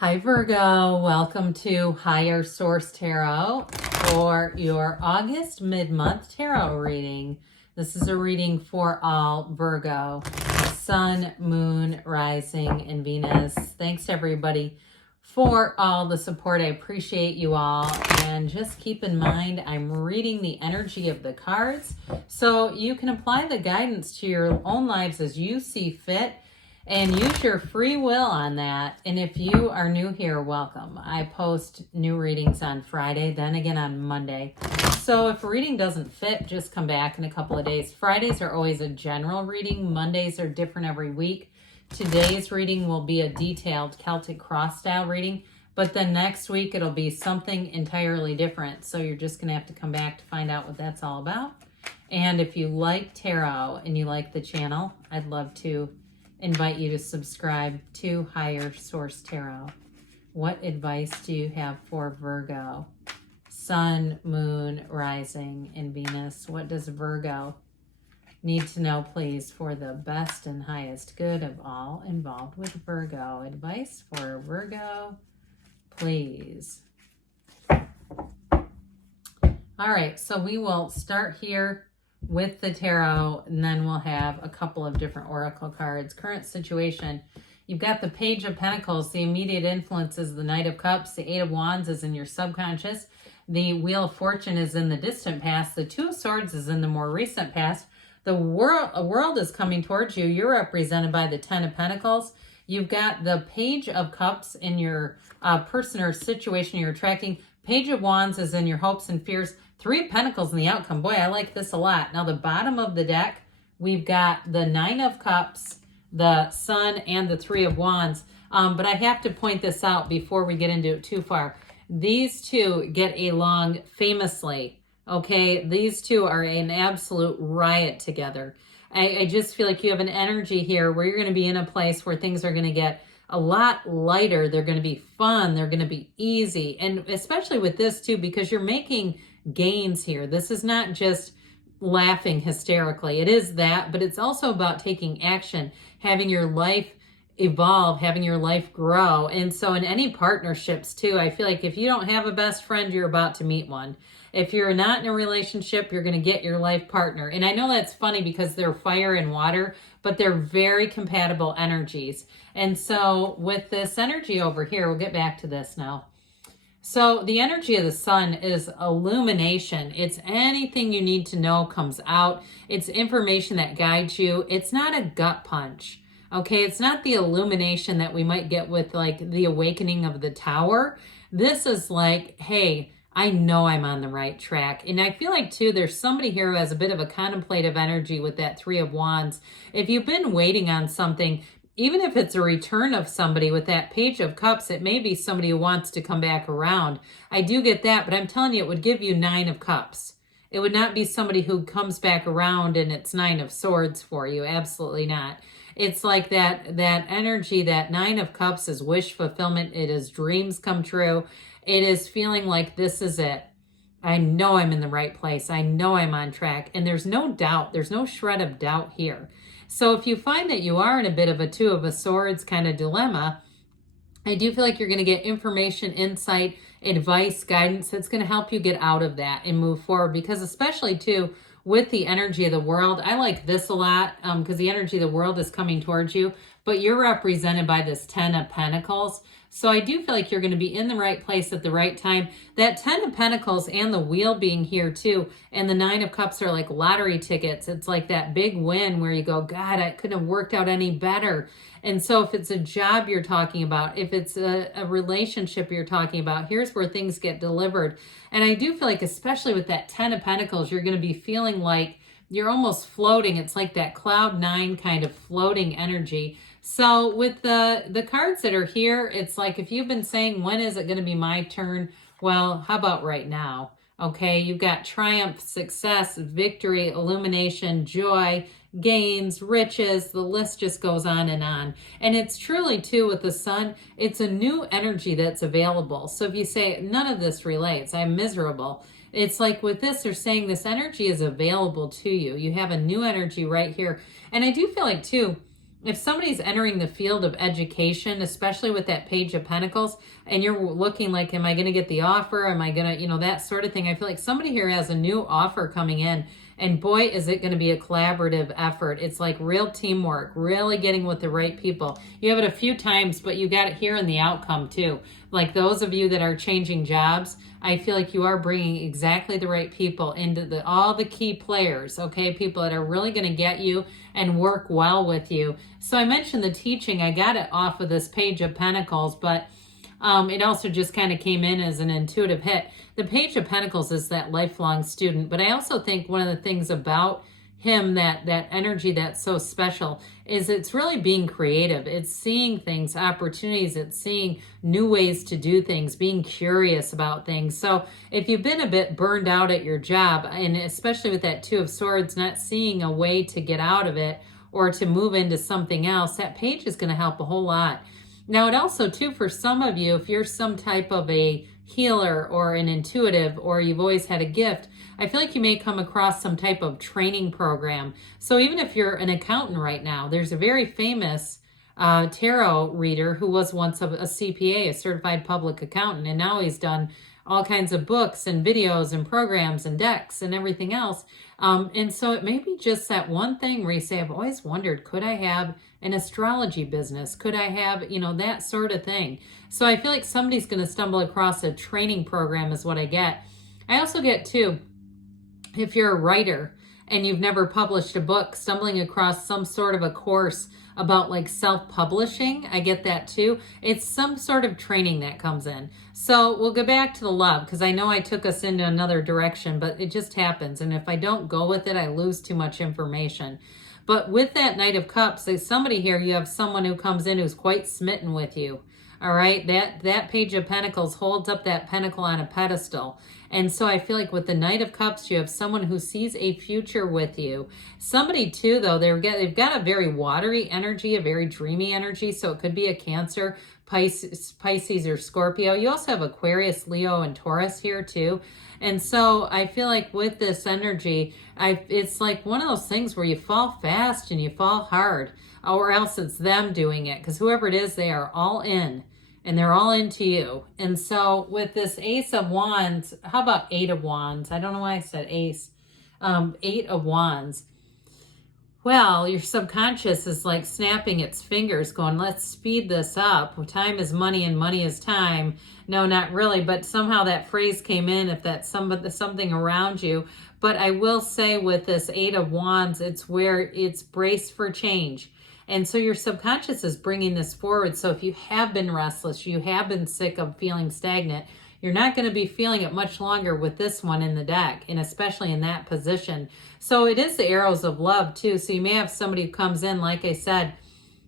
Hi Virgo, welcome to Higher Source Tarot for your August mid-month tarot reading. This is a reading for all Virgo, Sun, Moon, Rising, and Venus. Thanks everybody for all the support. I appreciate you all. And just keep in mind, I'm reading the energy of the cards, so you can apply the guidance to your own lives as you see fit. And use your free will on that. And if you are new here, welcome. I post new readings on Friday, then again on Monday. So if a reading doesn't fit, just come back in a couple of days. Fridays are always a general reading. Mondays are different every week. Today's reading will be a detailed Celtic cross style reading, but then next week it'll be something entirely different. So you're just going to have to come back to find out what that's all about. And if you like tarot and you like the channel, I'd love to invite you to subscribe to Higher Source Tarot. What advice do you have for Virgo? Sun, Moon, Rising, and Venus. What does Virgo need to know, please, for the best and highest good of all involved with Virgo? Advice for Virgo, please. All right, so we will start here with the tarot, and then we'll have a couple of different oracle cards. Current situation, you've got the Page of Pentacles. The immediate influence is the Knight of Cups. The Eight of Wands is in your subconscious. The Wheel of Fortune is in the distant past. The Two of Swords is in the more recent past. A world is coming towards you. You're represented by the Ten of Pentacles. You've got the Page of Cups in your person or situation you're attracting. Page of Wands is in your hopes and fears. Three of Pentacles in the outcome. Boy, I like this a lot. Now, the bottom of the deck, we've got the Nine of Cups, the Sun, and the Three of Wands. But I have to point this out before we get into it too far. These two get along famously, okay? These two are an absolute riot together. I just feel like you have an energy here where you're going to be in a place where things are going to get a lot lighter. They're going to be fun. They're going to be easy. And especially with this too, because you're making gains here. This is not just laughing hysterically. It is that, but it's also about taking action, having your life evolve, having your life grow. And so in any partnerships too, I feel like if you don't have a best friend, you're about to meet one. If you're not in a relationship, you're going to get your life partner. And I know that's funny because they're fire and water, but they're very compatible energies. And so with this energy over here, we'll get back to this now. So the energy of the Sun is illumination. It's anything you need to know comes out. It's information that guides you. It's not a gut punch. Okay, it's not the illumination that we might get with like the awakening of the tower. This is like, hey, I know I'm on the right track. And I feel like too, there's somebody here who has a bit of a contemplative energy with that Three of Wands. If you've been waiting on something, even if it's a return of somebody with that Page of Cups, it may be somebody who wants to come back around. I do get that, but I'm telling you, it would give you Nine of Cups. It would not be somebody who comes back around and it's Nine of Swords for you. Absolutely not. It's like that energy, that Nine of Cups is wish fulfillment. It is dreams come true. It is feeling like this is it. I know I'm in the right place. I know I'm on track. And there's no doubt. There's no shred of doubt here. So if you find that you are in a bit of a Two of Swords kind of dilemma, I do feel like you're going to get information, insight, advice, guidance that's going to help you get out of that and move forward. Because especially too, with the energy of the world, I like this a lot because the energy of the world is coming towards you, but you're represented by this Ten of Pentacles. So I do feel like you're going to be in the right place at the right time. That Ten of Pentacles and the Wheel being here too, and the Nine of Cups are like lottery tickets. It's like that big win where you go, God, I couldn't have worked out any better. And so if it's a job you're talking about, if it's a relationship you're talking about, here's where things get delivered. And I do feel like, especially with that Ten of Pentacles, you're going to be feeling like you're almost floating. It's like that cloud nine kind of floating energy. So with the cards that are here, it's like if you've been saying, when is it going to be my turn? Well, how about right now? Okay, you've got triumph, success, victory, illumination, joy, gains, riches. The list just goes on. And it's truly too with the Sun, it's a new energy that's available. So if you say none of this relates, I'm miserable, it's like with this, they're saying this energy is available to you. You have a new energy right here. And I do feel like too, if somebody's entering the field of education, especially with that Page of Pentacles, and you're looking like, am I going to get the offer? Am I going to, that sort of thing. I feel like somebody here has a new offer coming in, and boy, is it going to be a collaborative effort. It's like real teamwork, really getting with the right people. You have it a few times, but you got it here in the outcome too. Like those of you that are changing jobs, I feel like you are bringing exactly the right people into all the key players, okay? People that are really going to get you and work well with you. So I mentioned the teaching. I got it off of this Page of Pentacles, but it also just kind of came in as an intuitive hit. The Page of Pentacles is that lifelong student, but I also think one of the things about him, that energy that's so special, is it's really being creative. It's seeing things, opportunities. It's seeing new ways to do things, being curious about things. So if you've been a bit burned out at your job, and especially with that Two of Swords, not seeing a way to get out of it or to move into something else, that page is going to help a whole lot. Now, it also, too, for some of you, if you're some type of a healer or an intuitive, or you've always had a gift, I feel like you may come across some type of training program. So even if you're an accountant right now, there's a very famous tarot reader who was once a CPA, a certified public accountant, and now he's done all kinds of books and videos and programs and decks and everything else. And so it may be just that one thing where you say, I've always wondered, could I have an astrology business? Could I have, that sort of thing? So I feel like somebody's going to stumble across a training program is what I get. I also get, too, if you're a writer and you've never published a book, stumbling across some sort of a course about like self-publishing. I get that too. It's some sort of training that comes in. So we'll go back to the love, because I know I took us into another direction, but it just happens. And if I don't go with it, I lose too much information. But with that Knight of Cups, there's somebody here, you have someone who comes in who's quite smitten with you. All right, that Page of Pentacles holds up that pentacle on a pedestal. And so I feel like with the Knight of Cups, you have someone who sees a future with you. Somebody too, though, they've got a very watery energy, a very dreamy energy. So it could be a Cancer, Pisces, or Scorpio. You also have Aquarius, Leo, and Taurus here too. And so I feel like with this energy, it's like one of those things where you fall fast and you fall hard, or else it's them doing it, because whoever it is, they are all in. And they're all into you. And so with this Ace of Wands, how about Eight of Wands? I don't know why I said Ace. 8 of Wands. Well, your subconscious is like snapping its fingers going, let's speed this up. Time is money and money is time. No, not really. But somehow that phrase came in, if that's something around you. But I will say with this 8 of Wands, it's where it's brace for change. And so your subconscious is bringing this forward. So if you have been restless, you have been sick of feeling stagnant, you're not going to be feeling it much longer with this one in the deck, and especially in that position. So it is the arrows of love too. So you may have somebody who comes in, like I said,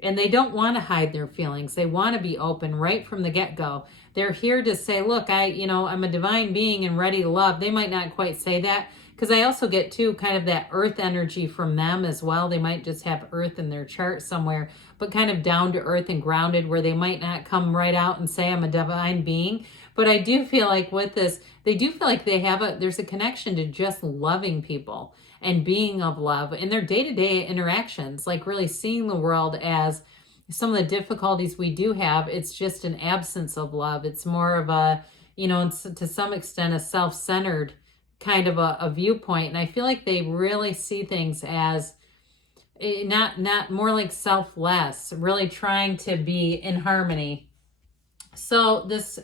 and they don't want to hide their feelings. They want to be open right from the get-go. They're here to say, look, I'm a divine being and ready to love. They might not quite say that, because I also get, too, kind of that earth energy from them as well. They might just have earth in their chart somewhere, but kind of down to earth and grounded, where they might not come right out and say, I'm a divine being. But I do feel like with this, they do feel like there's a connection to just loving people and being of love in their day-to-day interactions, like really seeing the world as some of the difficulties we do have. It's just an absence of love. It's more of a, to some extent, a self-centered kind of a viewpoint. And I feel like they really see things as not more like selfless, really trying to be in harmony. So this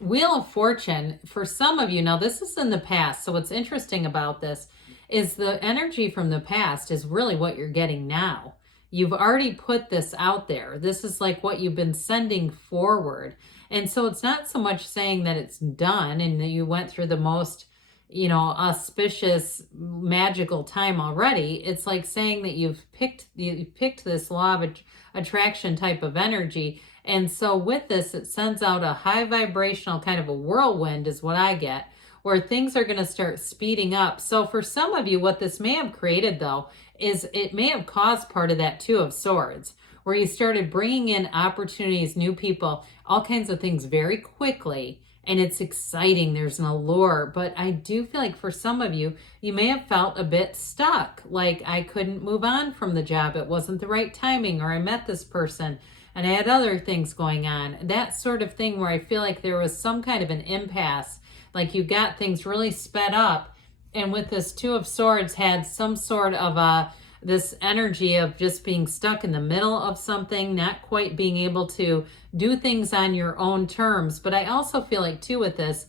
Wheel of Fortune, for some of you, now this is in the past. So what's interesting about this is the energy from the past is really what you're getting now. You've already put this out there. This is like what you've been sending forward. And so it's not so much saying that it's done and that you went through the most auspicious, magical time already. It's like saying that you've picked this law of attraction type of energy. And so with this, it sends out a high vibrational kind of a whirlwind is what I get, where things are going to start speeding up. So for some of you, what this may have created, though, is it may have caused part of that Two of Swords, where you started bringing in opportunities, new people, all kinds of things very quickly. and it's exciting. There's an allure, but I do feel like for some of you, you may have felt a bit stuck. Like I couldn't move on from the job. It wasn't the right timing, or I met this person and I had other things going on. That sort of thing where I feel like there was some kind of an impasse, like you got things really sped up. And with this Two of Swords had some sort of this energy of just being stuck in the middle of something, not quite being able to do things on your own terms. But I also feel like too with this,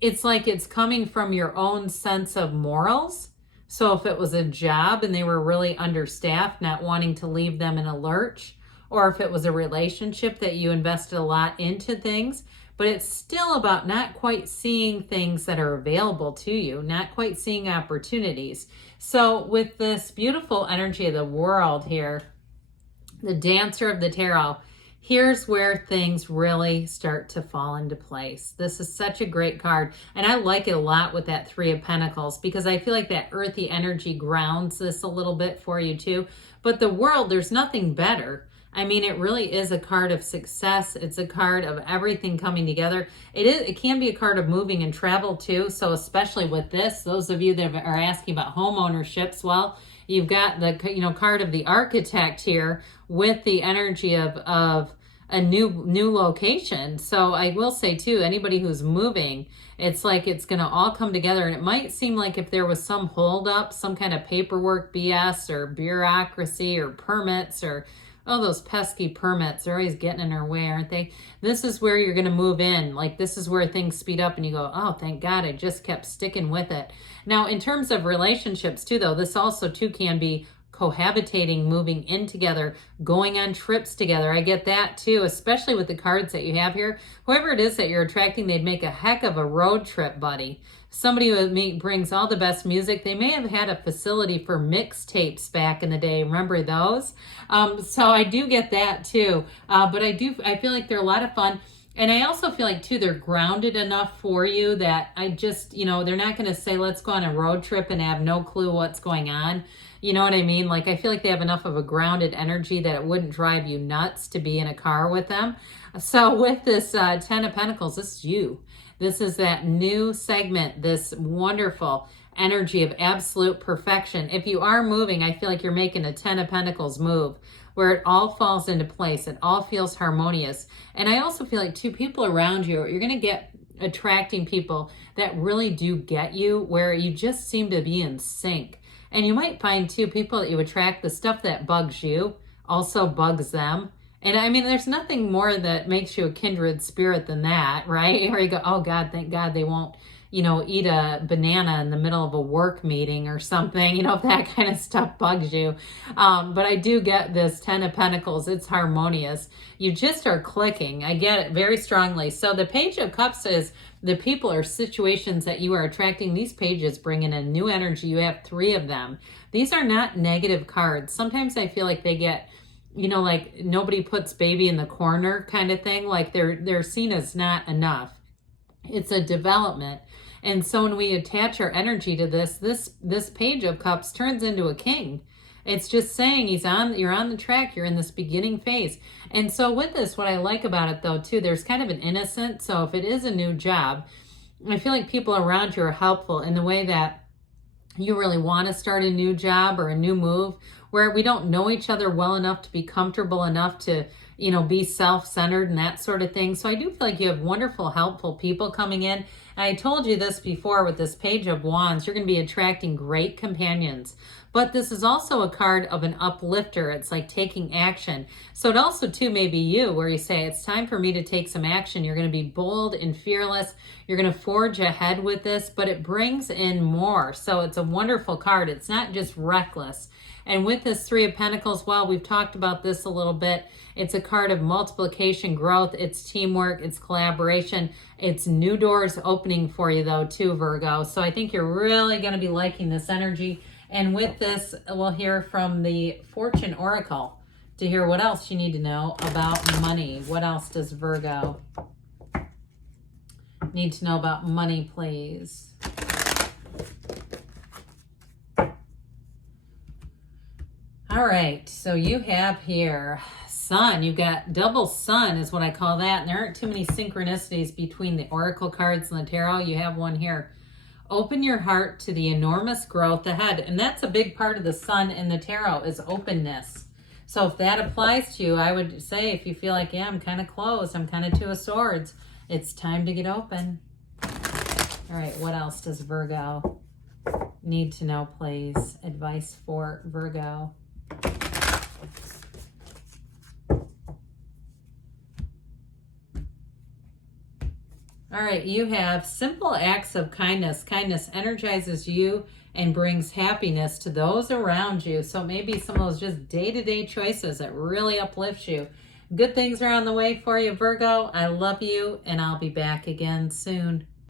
it's like it's coming from your own sense of morals. So if it was a job and they were really understaffed, not wanting to leave them in a lurch, or if it was a relationship that you invested a lot into things, but it's still about not quite seeing things that are available to you, not quite seeing opportunities. So with this beautiful energy of the world here, the Dancer of the Tarot, here's where things really start to fall into place. This is such a great card. And I like it a lot with that Three of Pentacles, because I feel like that earthy energy grounds this a little bit for you too. But the world, there's nothing better. I mean, it really is a card of success. It's a card of everything coming together. It can be a card of moving and travel too. So especially with this, those of you that are asking about home ownerships, well, you've got the card of the Architect here with the energy of a new location. So I will say too, anybody who's moving, it's like it's going to all come together. And it might seem like if there was some holdup, some kind of paperwork BS or bureaucracy or permits or those pesky permits are always getting in our way, aren't they? This is where you're going to move in. Like this is where things speed up and you go, oh, thank God I just kept sticking with it. Now, in terms of relationships too, though, this also too can be cohabitating, moving in together, going on trips together. I get that too, especially with the cards that you have here. Whoever it is that you're attracting, they'd make a heck of a road trip buddy. Somebody who brings all the best music. They may have had a facility for mixtapes back in the day. Remember those? So I do get that too. But I feel like they're a lot of fun. And I also feel like too, they're grounded enough for you that I just, they're not going to say, let's go on a road trip and have no clue what's going on. You know what I mean? Like, I feel like they have enough of a grounded energy that it wouldn't drive you nuts to be in a car with them. So with this Ten of Pentacles, this is you. This is that new segment, this wonderful energy of absolute perfection. If you are moving, I feel like you're making a Ten of Pentacles move where it all falls into place. It all feels harmonious. And I also feel like two people around you, you're going to get attracting people that really do get you, where you just seem to be in sync. And you might find too, people that you attract, the stuff that bugs you also bugs them. And I mean, there's nothing more that makes you a kindred spirit than that, right? Where you go, oh God, thank God they won't, eat a banana in the middle of a work meeting or something, if that kind of stuff bugs you. But I do get this Ten of Pentacles. It's harmonious. You just are clicking. I get it very strongly. So the Page of Cups is the people or situations that you are attracting. These pages bring in a new energy. You have 3 of them. These are not negative cards. Sometimes I feel like they get, like nobody puts baby in the corner kind of thing. Like they're seen as not enough. It's a development. And so when we attach our energy to this Page of Cups turns into a king. It's just saying you're on the track, you're in this beginning phase. And so with this, what I like about it though too, there's kind of an innocent. So if it is a new job, I feel like people around you are helpful in the way that you really want to start a new job or a new move, where we don't know each other well enough to be comfortable enough to, be self-centered and that sort of thing. So I do feel like you have wonderful, helpful people coming in. And I told you this before with this Page of Wands, you're going to be attracting great companions. But this is also a card of an uplifter. It's like taking action. So it also too may be you, where you say, it's time for me to take some action. You're going to be bold and fearless. You're going to forge ahead with this, but it brings in more. So it's a wonderful card. It's not just reckless. And with this Three of Pentacles, well, we've talked about this a little bit. It's a card of multiplication, growth. It's teamwork. It's collaboration. It's new doors opening for you though too, Virgo. So I think you're really going to be liking this energy. And with this, we'll hear from the Fortune Oracle to hear what else you need to know about money. What else does Virgo need to know about money, please? All right, so you have here sun. You've got double sun is what I call that. And there aren't too many synchronicities between the oracle cards and the tarot. You have one here. Open your heart to the enormous growth ahead. And that's a big part of the sun in the tarot is openness. So if that applies to you, I would say if you feel like, yeah, I'm kind of closed, I'm kind of Two of Swords, it's time to get open. All right, what else does Virgo need to know, please? Advice for Virgo. All right, you have simple acts of kindness. Kindness energizes you and brings happiness to those around you. So maybe some of those just day-to-day choices that really uplifts you. Good things are on the way for you, Virgo. I love you, and I'll be back again soon.